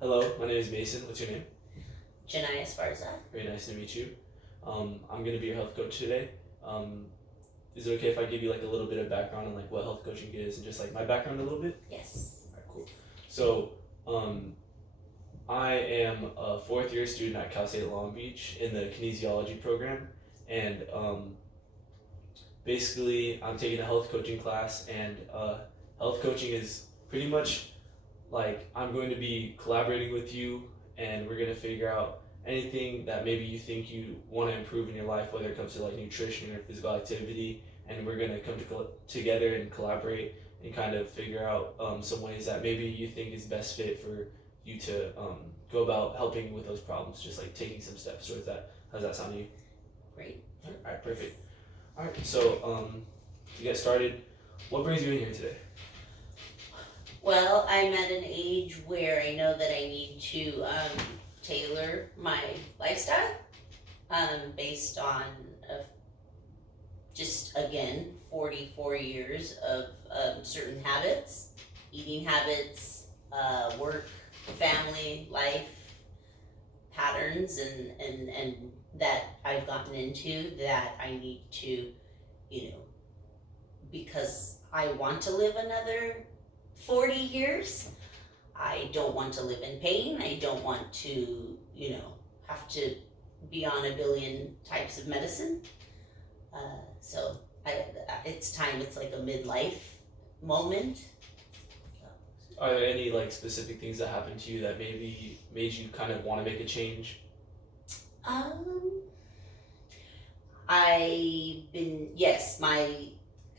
Hello, my name is Mason. What's your name? Janaya Esparza. Very nice to meet you. I'm gonna be your health coach today. Um, is it okay if I give you like a little bit of background on like what health coaching is and just like my background a little bit? Yes. Alright, cool. So, I am a fourth year student at Cal State Long Beach in the kinesiology program, and basically I'm taking a health coaching class, and health coaching is pretty much like I'm going to be collaborating with you, and we're gonna figure out anything that maybe you think you want to improve in your life, whether it comes to like nutrition or physical activity, and we're gonna come together and collaborate and kind of figure out some ways that maybe you think is best fit for you to go about helping with those problems, just like taking some steps towards that. How's that sound to you? Great. All right, perfect. All right, so to get started, what brings you in here today? Well, I'm at an age where I know that I need to tailor my lifestyle based on just again 44 years of certain habits, eating habits, work, family, life patterns, and that I've gotten into that I need to, because I want to live another 40 years. I don't want to live in pain. I don't want to, have to be on a billion types of medicine. So it's time. It's like a midlife moment. Are there any like specific things that happened to you that maybe made you kind of want to make a change?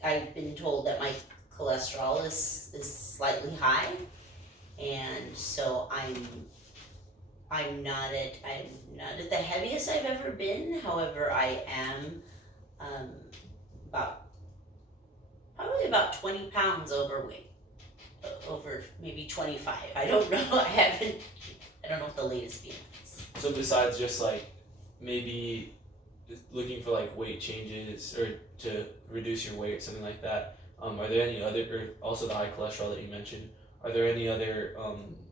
I've been told that my cholesterol is slightly high, and so I'm not at the heaviest I've ever been. However, I am about probably about 20 pounds overweight, over maybe 25. I don't know. I don't know what the latest BMI is. So besides just like maybe looking for like weight changes or to reduce your weight, something like that, are there any other, or also the high cholesterol that you mentioned, are there any other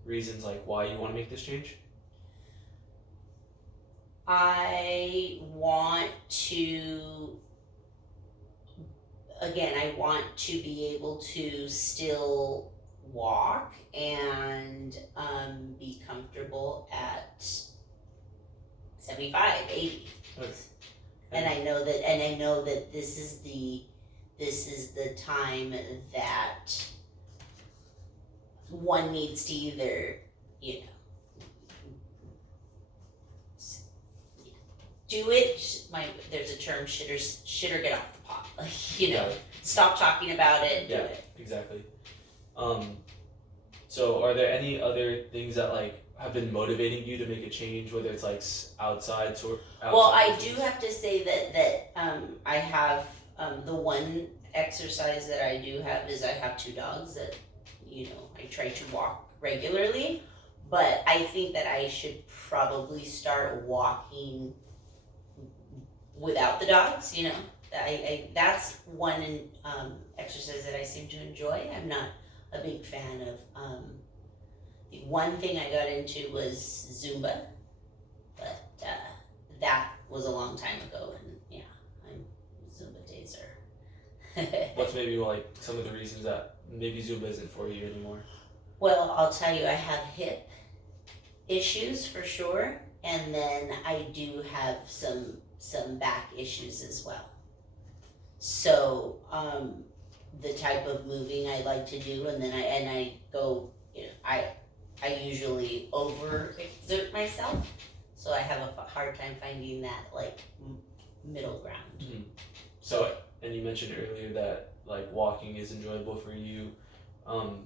reasons like why you want to make this change? I want to, again, I want to be able to still walk and be comfortable at 75, 80. Okay. And I know that this is the time that one needs to either, do it. There's a term, shit or get off the pot. Yeah. Stop talking about it. Do Yeah, it. exactly. So are there any other things that like have been motivating you to make a change, whether it's like outside or outside? Well, I do have to say that I have the one exercise that I do have is I have two dogs that I try to walk regularly, but I think that I should probably start walking without the dogs. That's one exercise that I seem to enjoy. I'm not a big fan of. The one thing I got into was Zumba, but that was a long time ago, and Zumba days are. What's maybe like some of the reasons that maybe Zumba isn't for you anymore? Well, I'll tell you, I have hip issues for sure, and then I do have some back issues as well. So the type of moving I like to do, and then I go, I usually overexert myself, so I have a hard time finding that like middle ground. Mm-hmm. So, and you mentioned earlier that like walking is enjoyable for you. How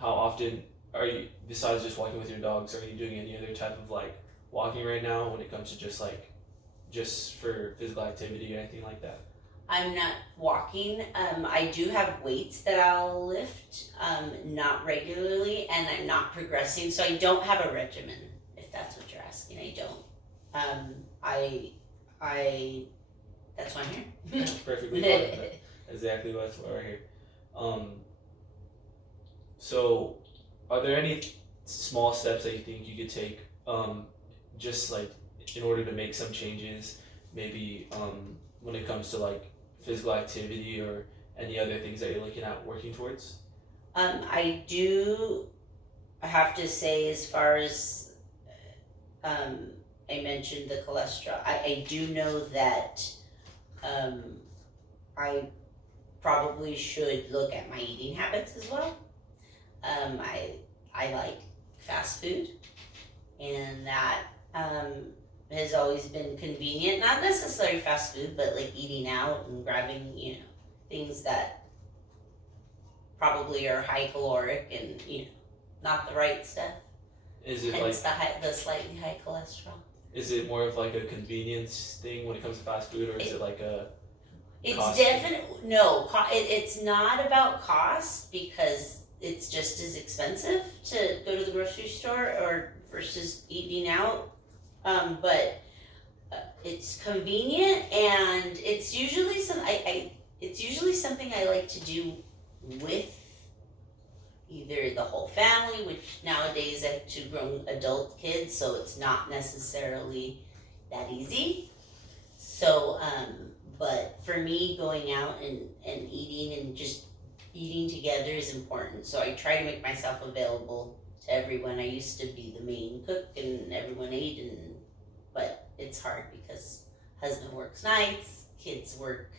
often are you, besides just walking with your dogs, are you doing any other type of like walking right now when it comes to just for physical activity or anything like that? I'm not walking. I do have weights that I'll lift, not regularly, and I'm not progressing, so I don't have a regimen, if that's what you're asking. I don't. I that's why I'm here. Perfectly fine. Exactly that's why we're here. So, are there any small steps that you think you could take, just like in order to make some changes, maybe when it comes to like physical activity or any other things that you're looking at working towards? I do have to say, as far as I mentioned the cholesterol, I do know that um, I probably should look at my eating habits as well. I like fast food, and that has always been convenient. Not necessarily fast food, but like eating out and grabbing, things that probably are high caloric and not the right stuff. Is it Hence the slightly high cholesterol. is it more of like a convenience thing when it comes to fast food, or is it like a It's cost? definitely no. It's not about cost, because it's just as expensive to go to the grocery store or versus eating out. But it's convenient, and it's usually it's usually something I like to do with either the whole family, which nowadays I have two grown adult kids, so it's not necessarily that easy. So, but for me, going out and eating and just eating together is important. So I try to make myself available to everyone. I used to be the main cook and everyone ate, but it's hard because husband works nights, kids work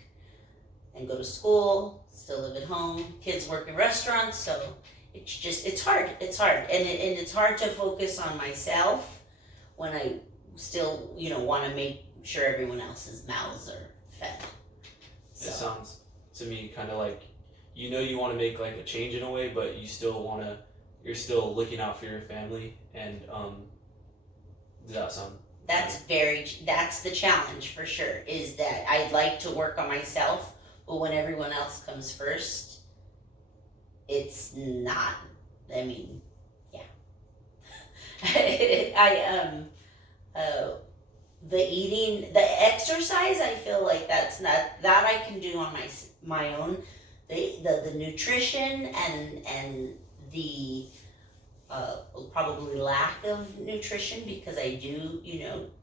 and go to school, still live at home, kids work in restaurants, so it's hard. It's hard, and it's hard to focus on myself when I still want to make sure everyone else's mouths are fed. It sounds to me kind of like you want to make like a change in a way, but you're still looking out for your family, and does that sound? That's the challenge for sure, is that I'd like to work on myself, but when everyone else comes first, it's not. I mean, yeah. The exercise, I feel like that's not that I can do on my own. The nutrition and the probably lack of nutrition, because I do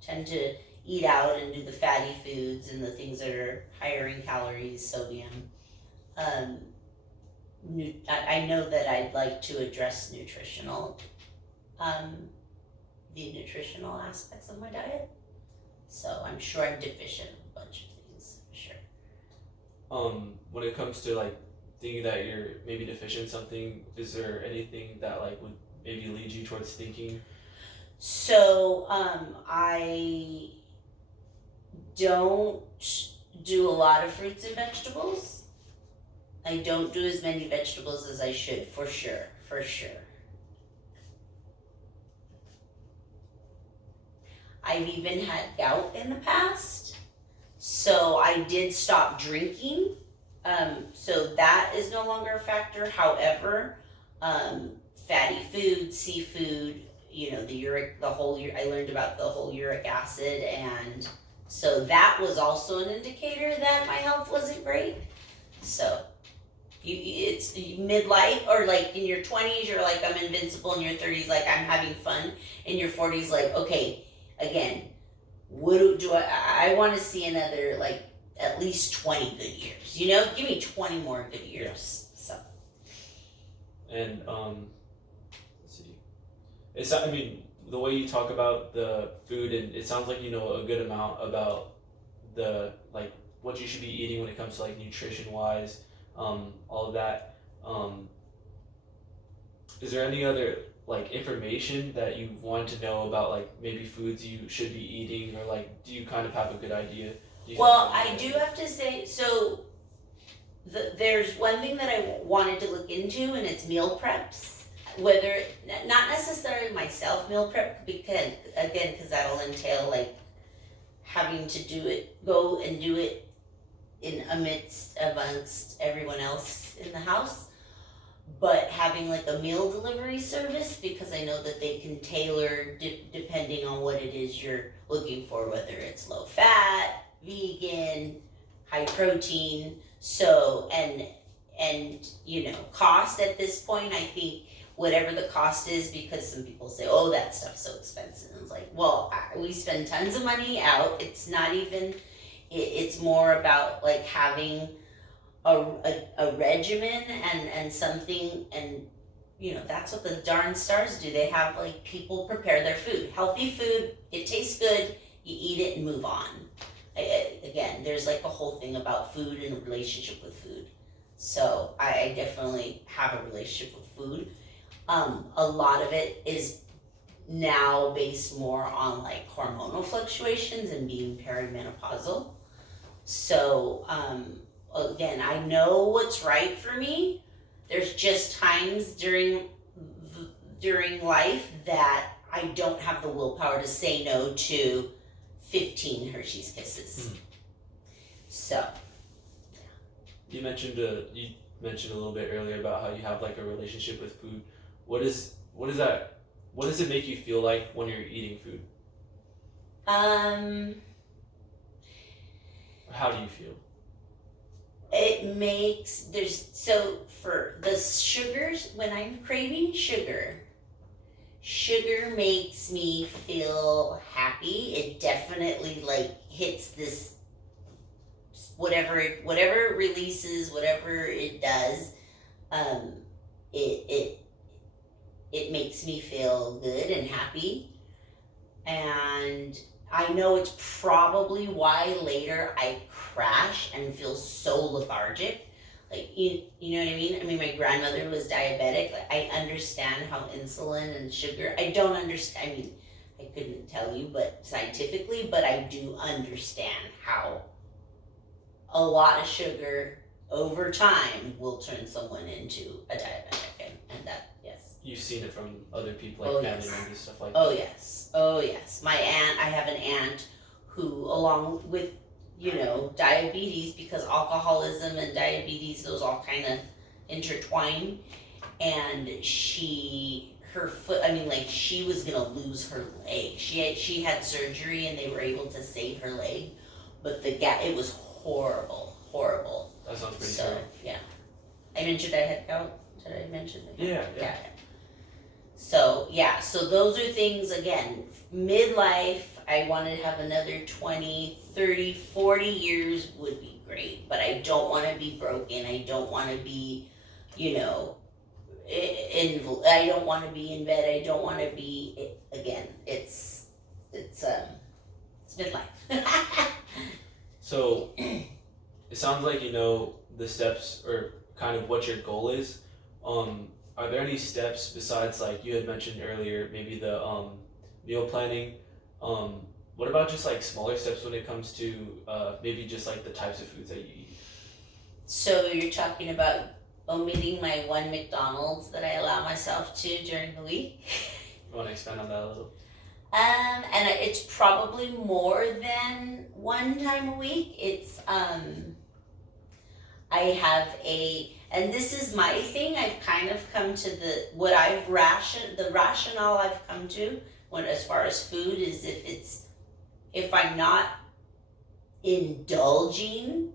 tend to eat out and do the fatty foods and the things that are higher in calories, sodium. I know that I'd like to address the nutritional aspects of my diet. So I'm sure I'm deficient in a bunch of things, for sure. When it comes to like thinking that you're maybe deficient in something, is there anything that like would maybe lead you towards thinking? So I don't do a lot of fruits and vegetables. I don't do as many vegetables as I should, for sure. I've even had gout in the past, so I did stop drinking. So that is no longer a factor. However, fatty food, seafood, I learned about the whole uric acid, and so that was also an indicator that my health wasn't great. So it's midlife, or like in your 20s you're like, I'm invincible, in your 30s like, I'm having fun, in your 40s like, okay, again, what do I want to see another like at least 20 good years, give me 20 more good years. So, and let's see, I mean, the way you talk about the food, and it sounds like you know a good amount about the like what you should be eating when it comes to like nutrition wise, all of that. Is there any other like information that you want to know about, like maybe foods you should be eating, or like do you kind of have a good idea? Well, I do have to say, so there's one thing that I wanted to look into, and it's meal preps. Whether, not necessarily myself meal prep, because that'll entail like having to go and do it amongst everyone else in the house, but having like a meal delivery service, because I know that they can tailor depending on what it is you're looking for, whether it's low fat, vegan, high protein. So and cost at this point, I think whatever the cost is, because some people say, oh, that stuff's so expensive. And it's like, well, we spend tons of money out. It's not even, it's more about like having a regimen and something, and you know, that's what the darn stars do. They have like people prepare their food. Healthy food, it tastes good, you eat it and move on. Again, there's like a whole thing about food and a relationship with food. So I definitely have a relationship with food. A lot of it is now based more on like hormonal fluctuations and being perimenopausal. So again, I know what's right for me. There's just times during life that I don't have the willpower to say no to 15 Hershey's Kisses. So you mentioned a little bit earlier about how you have like a relationship with food. What does it make you feel like when you're eating food? How do you feel? It makes, so for the sugars, when I'm craving sugar makes me feel happy. It definitely like hits this, whatever it releases, whatever it does, it makes me feel good and happy. And I know it's probably why later I crash and feel so lethargic. Like, you know what I mean? I mean, my grandmother was diabetic. Like, I understand how insulin and sugar, I don't understand, I mean, I couldn't tell you, but scientifically, but I do understand how a lot of sugar over time will turn someone into a diabetic, and that, yes. You've seen it from other people, like family members, stuff like Oh that. yes, oh yes. My aunt, I have an aunt who, along with, you know, diabetes, because alcoholism and diabetes, those all kind of intertwine, and her foot, I mean, like, she was gonna lose her leg. She had surgery and they were able to save her leg, but it was horrible. That sounds pretty So, scary. yeah. I mentioned I had gout. Did I mention that? Yeah. So, yeah, so those are things, again, midlife, I want to have another 20, 30, 40 years would be great, but I don't want to be broken. I don't want to be, you know, I don't want to be in bed. I don't want to be, again, it's midlife. So it sounds like you know the steps or kind of what your goal is. Are there any steps besides, like you had mentioned earlier, maybe the meal planning? What about just like smaller steps when it comes to maybe just like the types of foods that you eat? So you're talking about omitting my one McDonald's that I allow myself to during the week? You want to expand on that a little? And it's probably more than one time a week. It's I have and this is my thing. I've kind of come to the rationale I've come to when, as far as food, is if I'm not indulging,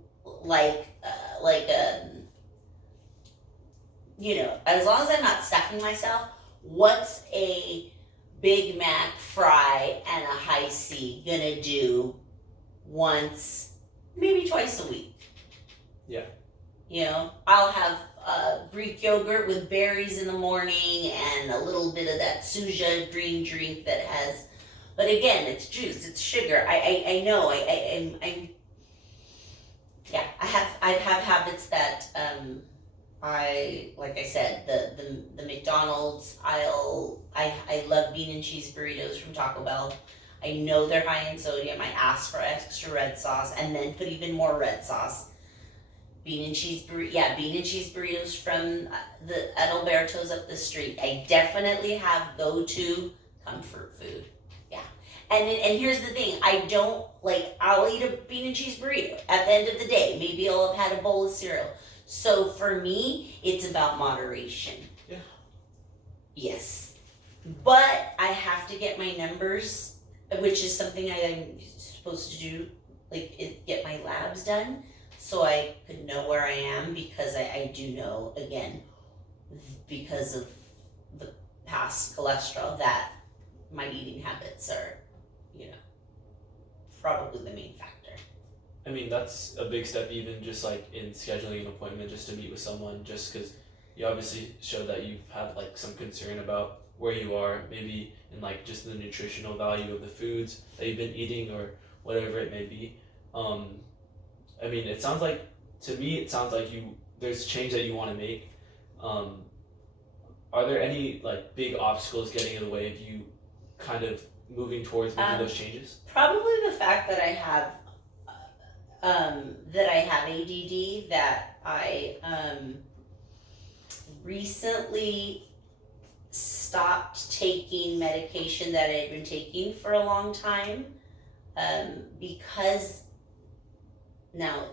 you know, as long as I'm not stuffing myself, what's a Big Mac fry and a high C gonna do once, maybe twice a week? Yeah. You know, I'll have Greek yogurt with berries in the morning and a little bit of that Suja green drink that has, but again, it's juice, it's sugar. I know, I'm yeah, I have habits that like I said, the McDonald's aisle, I love bean and cheese burritos from Taco Bell. I know they're high in sodium. I ask for extra red sauce and then put even more red sauce. Bean and cheese burritos from at Alberto's up the street. I definitely have go-to comfort food. Yeah. And here's the thing, I'll eat a bean and cheese burrito at the end of the day. Maybe I'll have had a bowl of cereal. So for me, it's about moderation. Yeah. Yes. But I have to get my numbers, which is something I'm supposed to do, get my labs done, so I could know where I am, because I do know, again, because of the past cholesterol, that my eating habits are, probably the main factor. I mean, that's a big step, even just like in scheduling an appointment just to meet with someone, just because you obviously showed that you've had like some concern about where you are, maybe in like just the nutritional value of the foods that you've been eating or whatever it may be. I mean, it sounds like, to me, it sounds like there's change that you want to make. Um, are there any like big obstacles getting in the way of you kind of moving towards making those changes? Probably the fact that I have ADD, that I recently stopped taking medication that I had been taking for a long time, because now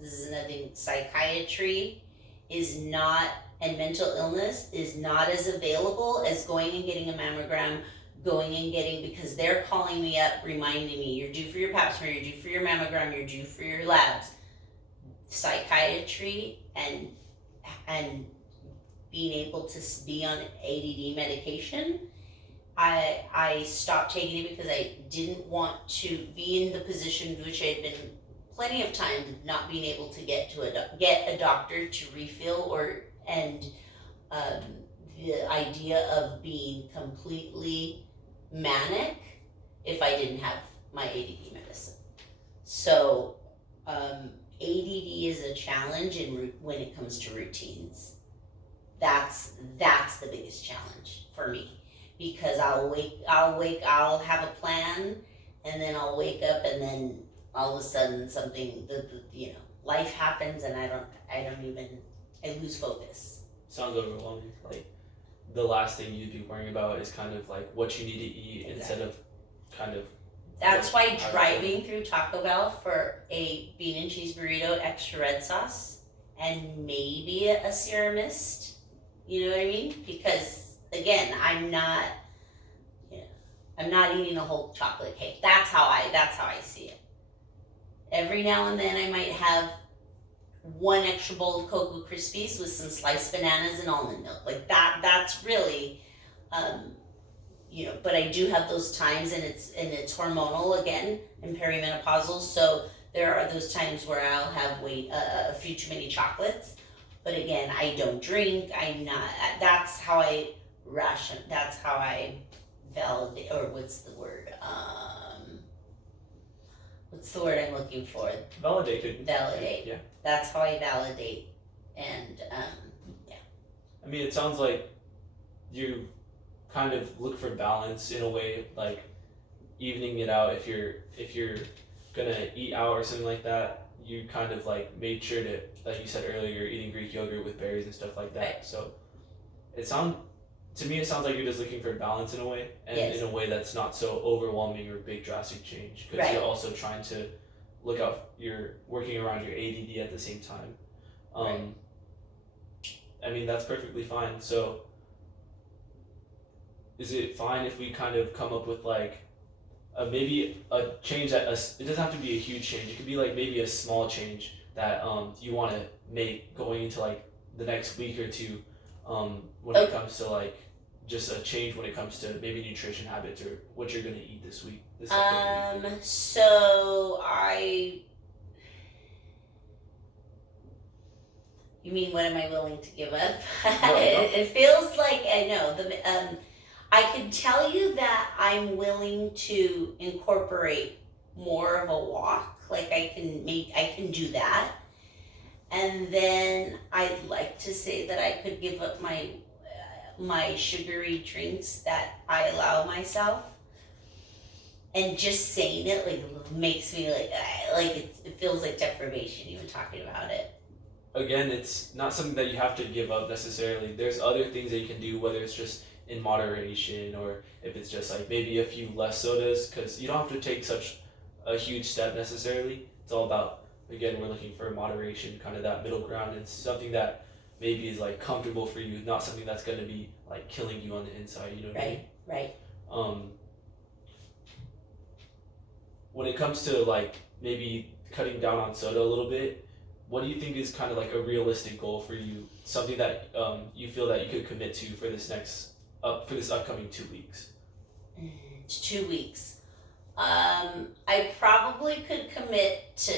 this is nothing, psychiatry is not, and mental illness is not as available as going and getting a mammogram, because they're calling me up reminding me, you're due for your pap smear, you're due for your mammogram, you're due for your labs. Psychiatry and being able to be on ADD medication, I stopped taking it because I didn't want to be in the position which I had been plenty of times not being able to get a doctor to refill, the idea of being completely manic if I didn't have my ADD medicine. So ADD is a challenge when it comes to routines. That's the biggest challenge for me, because I'll have a plan, and then I'll wake up, and then all of a sudden something, life happens, and I lose focus. Sounds overwhelming. Like, the last thing you'd be worrying about is kind of like what you need to eat, instead of kind of. That's why driving through Taco Bell for a bean and cheese burrito, extra red sauce, and maybe a Sierra Mist, you know what I mean? Because again, I'm not eating a whole chocolate cake. That's how I see it. Every now and then I might have one extra bowl of Cocoa Krispies with some sliced bananas and almond milk. Like that's really, but I do have those times, and it's hormonal again and perimenopausal. So there are those times where I'll have a few too many chocolates. But again, I don't drink. That's how I ration. That's how I validate, or what's the word? What's the word I'm looking for? Validate. Yeah. That's how I validate, and yeah. I mean, it sounds like you kind of look for balance in a way, like evening it out. If you're gonna eat out or something like that, you kind of like made sure to, like you said earlier, you're eating Greek yogurt with berries and stuff like that. Right. So to me, it sounds like you're just looking for balance in a way, and Yes. in a way that's not so overwhelming or big drastic change, because Right. you're also trying to look out, you're working around your ADD at the same time. Right. I mean, that's perfectly fine. So is it fine if we kind of come up with like maybe a change it doesn't have to be a huge change. It could be like maybe a small change that you want to make going into like the next week or two, when it comes to like just a change when it comes to maybe nutrition habits or what you're gonna eat this week. So you mean what am I willing to give up? No. It feels like I know I can tell you that I'm willing to incorporate more of a walk. Like I can do that. And then I'd like to say that I could give up my sugary drinks that I allow myself. And just saying it like makes me like it feels like deprivation even talking about it. Again, it's not something that you have to give up necessarily. There's other things that you can do, whether it's just in moderation or if it's just like maybe a few less sodas, because you don't have to take such a huge step necessarily. It's all about, again, we're looking for moderation, kind of that middle ground. It's something that maybe is like comfortable for you, not something that's going to be like killing you on the inside, you know what I mean? Right. When it comes to like maybe cutting down on soda a little bit, what do you think is kind of like a realistic goal for you? Something that you feel that you could commit to for this next up for this upcoming 2 weeks? It's 2 weeks. I probably could commit to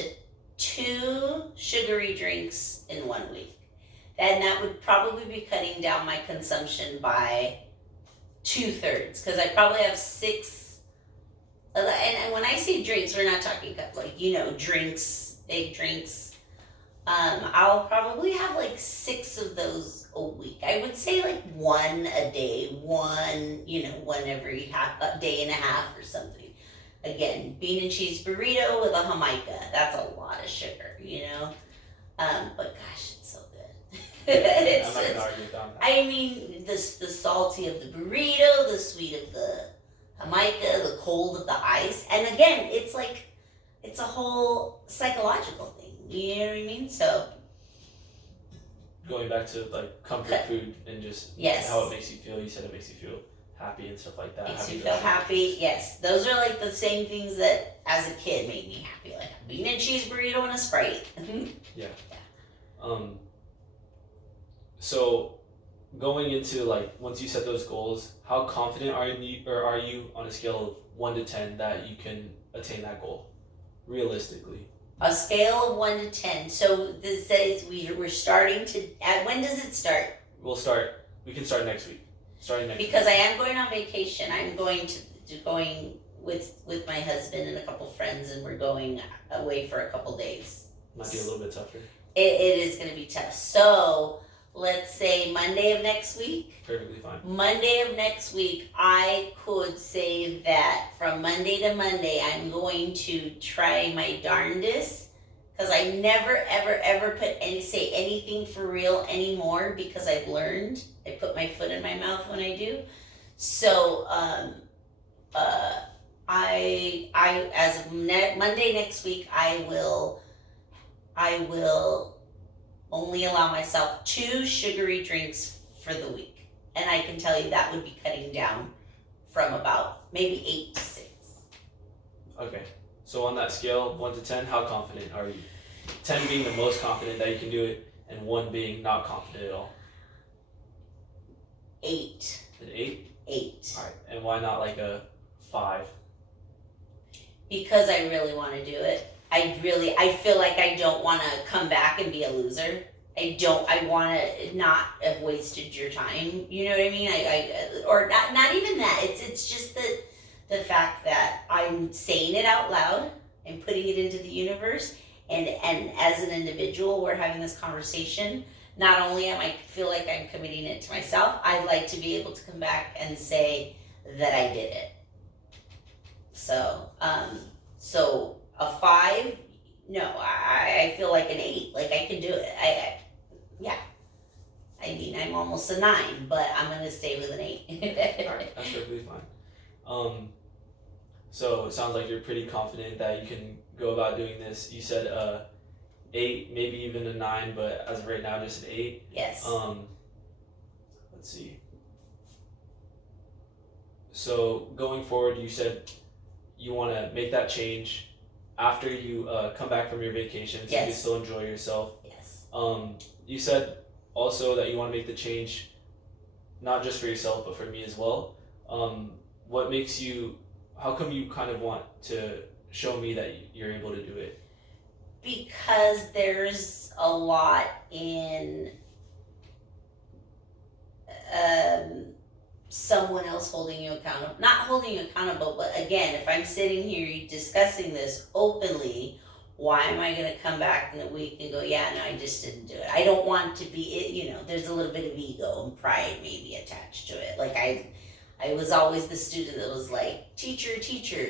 2 sugary drinks in 1 week. And that would probably be cutting down my consumption by 2/3, because I probably have 6. And when I say drinks, we're not talking like, drinks, big drinks. I'll probably have like 6 of those a week. I would say like one a day, one every a day and a half or something. Again, bean and cheese burrito with a Jamaica. That's a lot of sugar, But gosh, it's so good. Yeah, I'm not gonna argue with that. I mean, the salty of the burrito, the sweet of the Jamaica, the cold of the ice, and again, it's like it's a whole psychological thing. You know what I mean? So Going back to like comfort food and just yes, how it makes you feel. You said it makes you feel happy and stuff like that. makes Happy you feel happy. Yes, those are like the same things that as a kid made me happy, like a bean and cheese burrito and a Sprite. Yeah. So going into like once you set those goals, how confident are you on a scale of 1 to 10 that you can attain that goal realistically? A scale of 1 to 10. So this says we're starting to. When does it start? We can start next week. Starting next Because week. I am going on vacation. I'm going going with my husband and a couple friends, and we're going away for a couple days. Might be a little bit tougher. It is going to be tough. So let's say Monday of next week. Perfectly fine. Monday of next week, I could say that from Monday to Monday, I'm going to try my darndest, because I never, ever, ever say anything for real anymore, because I've learned. I put my foot in my mouth when I do. So, as of Monday next week, I will only allow myself 2 sugary drinks for the week. And I can tell you that would be cutting down from about maybe 8 to 6. Okay. So on that scale, 1 to 10, how confident are you? 10 being the most confident that you can do it, and 1 being not confident at all. 8. An 8? 8. Alright. And why not like a 5? Because I really want to do it. I feel like I don't want to come back and be a loser. I want to not have wasted your time. You know what I mean? Or not even that. It's just the fact that I'm saying it out loud and putting it into the universe. And as an individual, we're having this conversation. Not only am I feel like I'm committing it to myself, I'd like to be able to come back and say that I did it. So a 5, no, I feel like an 8. Like I can do it. Yeah. I mean, I'm almost a 9, but I'm gonna stay with an 8. Alright, that's perfectly fine. So it sounds like you're pretty confident that you can go about doing this. You said 8, maybe even a 9, but as of right now, just an 8. Yes. Let's see. So going forward, you said you want to make that change after you come back from your vacation, so you can still enjoy yourself. Yes. You said also that you want to make the change, not just for yourself, but for me as well. How come you kind of want to show me that you're able to do it? Because there's a lot in someone else holding you accountable. Not holding you accountable, but again, if I'm sitting here discussing this openly, why am I going to come back in a week and go, yeah, no, I just didn't do it? I don't want to be, there's a little bit of ego and pride maybe attached to it. Like I was always the student that was like, teacher.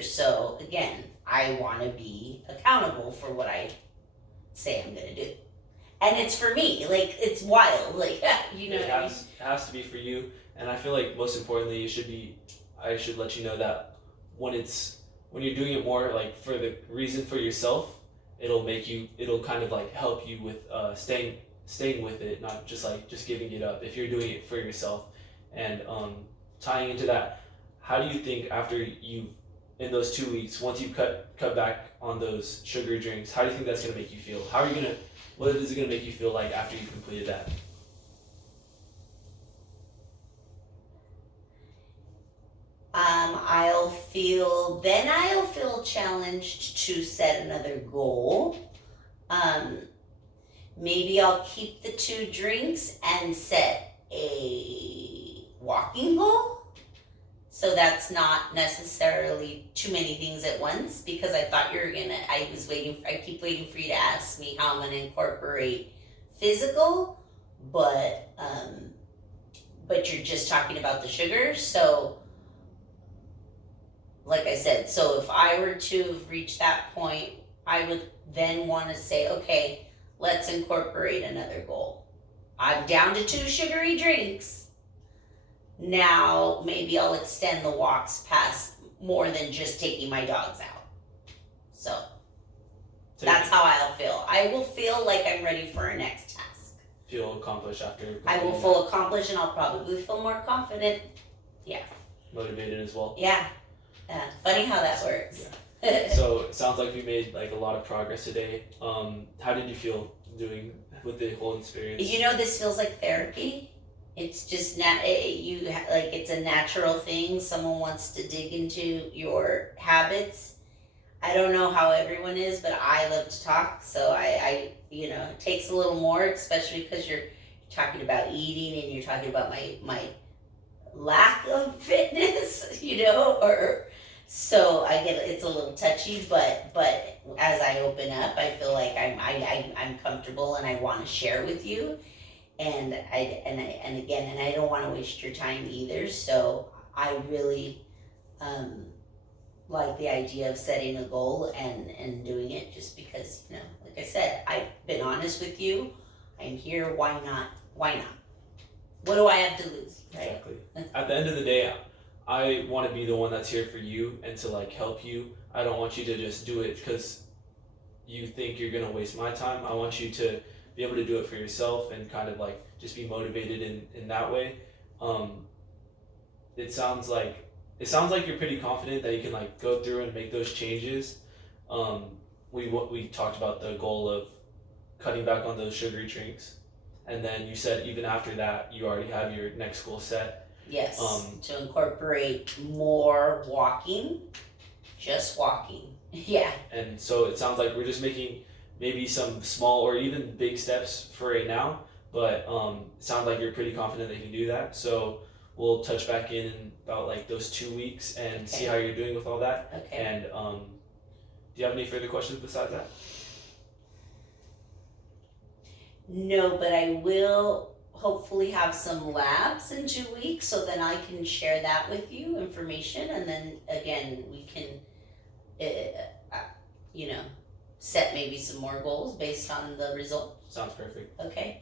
So again, I want to be accountable for what I say I'm going to do. And it's for me, like, it's wild, like, It has to be for you, and I feel like most importantly, I should let you know that when you're doing it more like for the reason for yourself, it'll kind of like help you with staying with it, not just giving it up. If you're doing it for yourself, and tying into that, how do you think after in those 2 weeks, once you cut back on those sugar drinks, how do you think that's gonna make you feel? What is it gonna make you feel like after you completed that? I'll feel challenged to set another goal. Maybe I'll keep the 2 drinks and set a walking goal. So that's not necessarily too many things at once, because I thought I keep waiting for you to ask me how I'm gonna incorporate physical, but you're just talking about the sugar. So like I said, so if I were to have reached that point, I would then want to say, okay, let's incorporate another goal. I'm down to 2 sugary drinks. Now maybe I'll extend the walks past more than just taking my dogs out. So that's how I'll feel. I will feel like I'm ready for our next task. Feel accomplished after. I will feel accomplished, and I'll probably feel more confident. Yeah. Motivated as well. Yeah. Yeah. Funny how that works. Yeah. So it sounds like we made like a lot of progress today. How did you feel doing with the whole experience? You know, this feels like therapy. It's just it's a natural thing. Someone wants to dig into your habits. I don't know how everyone is, but I love to talk. So I it takes a little more, especially because you're talking about eating and you're talking about my lack of fitness, or so I get it's a little touchy, but as I open up, I feel like I'm comfortable and I want to share with you, and I don't want to waste your time either. So I really like the idea of setting a goal and doing it, just because like I said, I've been honest with you. I'm here. Why not? What do I have to lose? Right? Exactly. At the end of the day, I want to be the one that's here for you and to like help you. I don't want you to just do it because you think you're gonna waste my time. I want you to be able to do it for yourself and kind of like just be motivated in that way. It sounds like you're pretty confident that you can like go through and make those changes. We talked about the goal of cutting back on those sugary drinks, and then you said even after that you already have your next goal set. Yes, to incorporate more walking, just walking. Yeah. And so it sounds like we're just making maybe some small or even big steps for right now, but it sounds like you're pretty confident that you can do that. So we'll touch back in about like those 2 weeks and see how you're doing with all that. Okay. And do you have any further questions besides that? No, but I will hopefully have some labs in 2 weeks, so then I can share that with you, information, and then again we can set maybe some more goals based on the result. Sounds perfect. Okay.